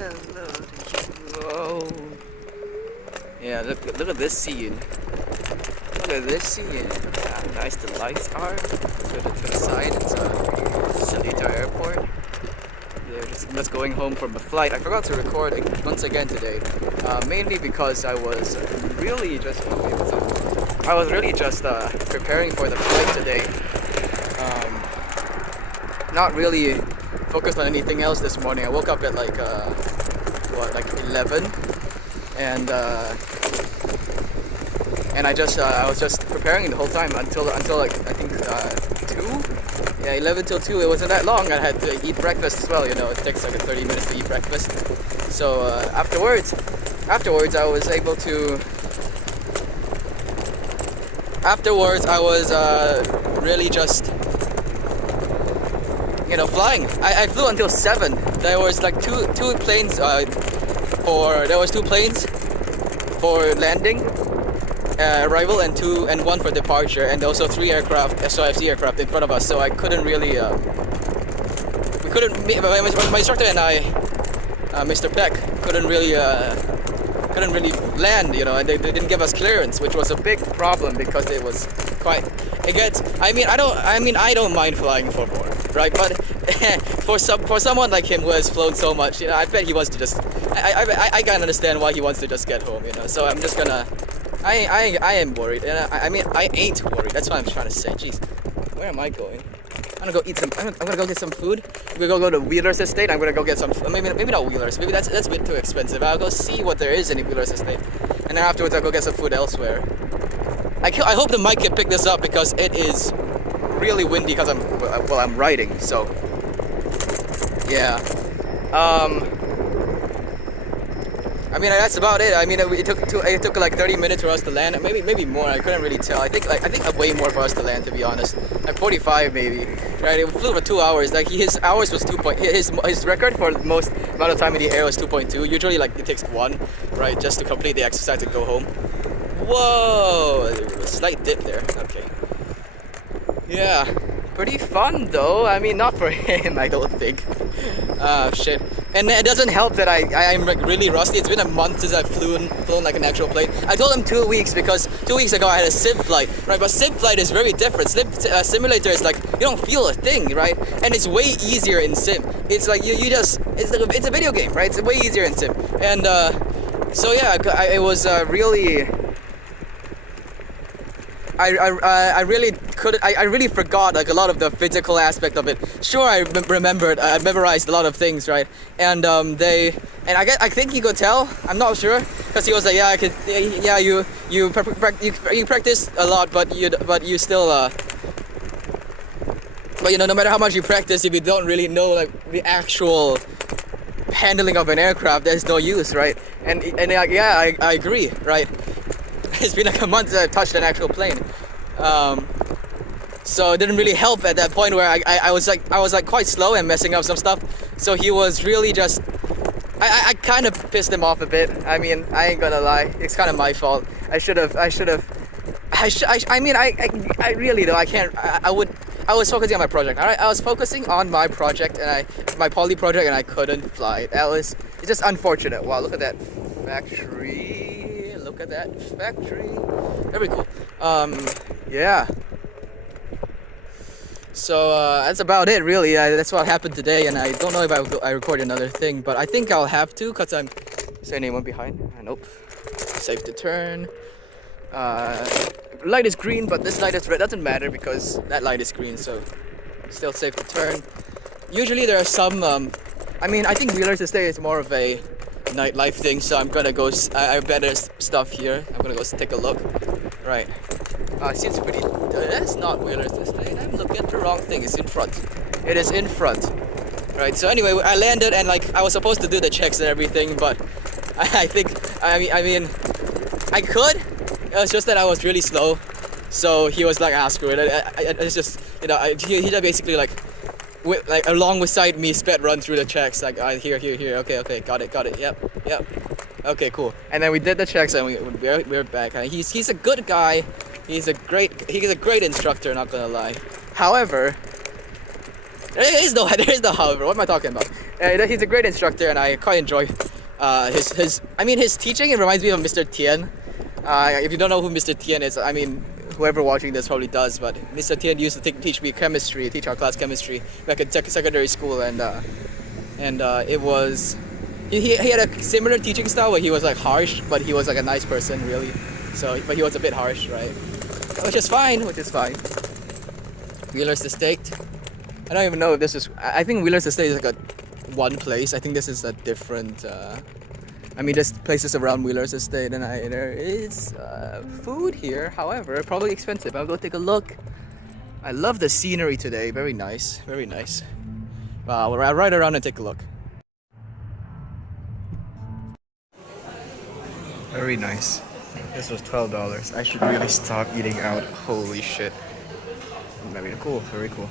hello to you. Oh. Yeah, look at this scene. Look at this scene. How nice the lights are. To the side, it's Seletar Airport. Yeah, just going home from a flight. I forgot to record once again today, mainly because I was really just preparing for the flight today. Not really focused on anything else this morning. I woke up at like 11, and I was just preparing the whole time until like I think 2. Yeah, 11 till 2. It wasn't that long. I had to eat breakfast as well. You know, it takes like 30 minutes to eat breakfast. So afterwards, I was able to. Afterwards, I was really just, you know, flying. I flew until 7. There was like two planes for landing, arrival, and 1 for departure, and also 3 aircraft, SOFC aircraft in front of us. So I couldn't really, my instructor and I, Mr. Beck, couldn't really land, you know, and they didn't give us clearance, which was a big problem because it was quite. It gets. I don't mind flying for more, right? But for someone like him who has flown so much, you know, I bet he wants to just. I can understand why he wants to just get home, you know. So I'm just gonna. I am worried, and I ain't worried. That's what I'm trying to say. Jeez, where am I going? I'm gonna go eat some. I'm gonna go get some food. We're gonna go to Wheeler's Estate. I'm gonna go get some. Maybe not Wheeler's. Maybe that's a bit too expensive. I'll go see what there is in Wheeler's Estate, and then afterwards I'll go get some food elsewhere. I hope the mic can pick this up because it is really windy because I'm riding. So yeah. I mean, that's about it. I mean, it took like 30 minutes for us to land. Maybe more. I couldn't really tell. I think way more for us to land, to be honest. Like 45 maybe. Right? It flew for 2 hours. Like his hours was 2. His record for the most amount of time in the air was 2.2. Usually like it takes 1, right, just to complete the exercise and go home. Whoa! A slight dip there. Okay. Yeah. Pretty fun though. I mean, not for him, I don't think. Shit. And it doesn't help that I'm like really rusty. It's been a month since I've flown like an actual plane. I told him 2 weeks because 2 weeks ago I had a sim flight, right? But sim flight is very different. Simulator is like you don't feel a thing, right? And it's way easier in sim. It's like it's a video game, right? It's way easier in sim. And so yeah, it was really. I really forgot like a lot of the physical aspect of it. Sure, I memorized a lot of things, right? And I think he could tell. I'm not sure because he was like, yeah, you practice a lot, but you still but you know, no matter how much you practice, if you don't really know like the actual handling of an aircraft, there's no use, right? And like, yeah, I agree, right? It's been like a month since I touched an actual plane, so it didn't really help at that point where I was like quite slow and messing up some stuff. So he was really just. I kind of pissed him off a bit. I mean, I ain't gonna lie, it's kind of my fault. I really though I can't. I was focusing on my project. Alright, I was focusing on my project and my poly project, and I couldn't fly. It's just unfortunate. Wow, look at that factory. Look at that factory. Very cool. Yeah. So that's about it, really. That's what happened today, and I don't know if I record another thing, but I think I'll have to, cause I'm. Is there anyone behind? Nope. Safe to turn. Light is green, but this light is red. Doesn't matter because that light is green, so still safe to turn. Usually there are some. I mean, I think Wheeler's Estate is more of a nightlife thing, so I'm gonna go. I have better stuff here. I'm gonna go take a look. Right. It seems pretty. That's not Wheeler's Estate. I'm looking at the wrong thing. It's in front. It is in front. Right. So anyway, I landed and like I was supposed to do the checks and everything, but I think I mean I could. It was just that I was really slow. So he was like, screw it. It's just, you know, he just basically like along beside me sped run through the checks, like here, okay, got it, yep, okay, cool. And then we did the checks and we're back. He's a good guy. He's a great instructor, not gonna lie. However, There is no however. What am I talking about? He's a great instructor, and I quite enjoy his teaching. It reminds me of Mr. Tien. If you don't know who Mr. Tien is, I mean, whoever watching this probably does. But Mr. Tien used to teach me chemistry, teach our class chemistry back in secondary school, and it was he had a similar teaching style where he was like harsh, but he was like a nice person, really. So, but he was a bit harsh, right? Which is fine. Wheeler's Estate. I don't even know if this is. I think Wheeler's Estate is like a one place. I think this is a different. I mean, there's places around Wheeler's Estate, and there is food here. However, probably expensive. I'll go take a look. I love the scenery today. Very nice. Very nice. Wow, I'll ride around and take a look. Very nice. This was $12. I should really stop eating out. Holy shit. Very cool. Very cool.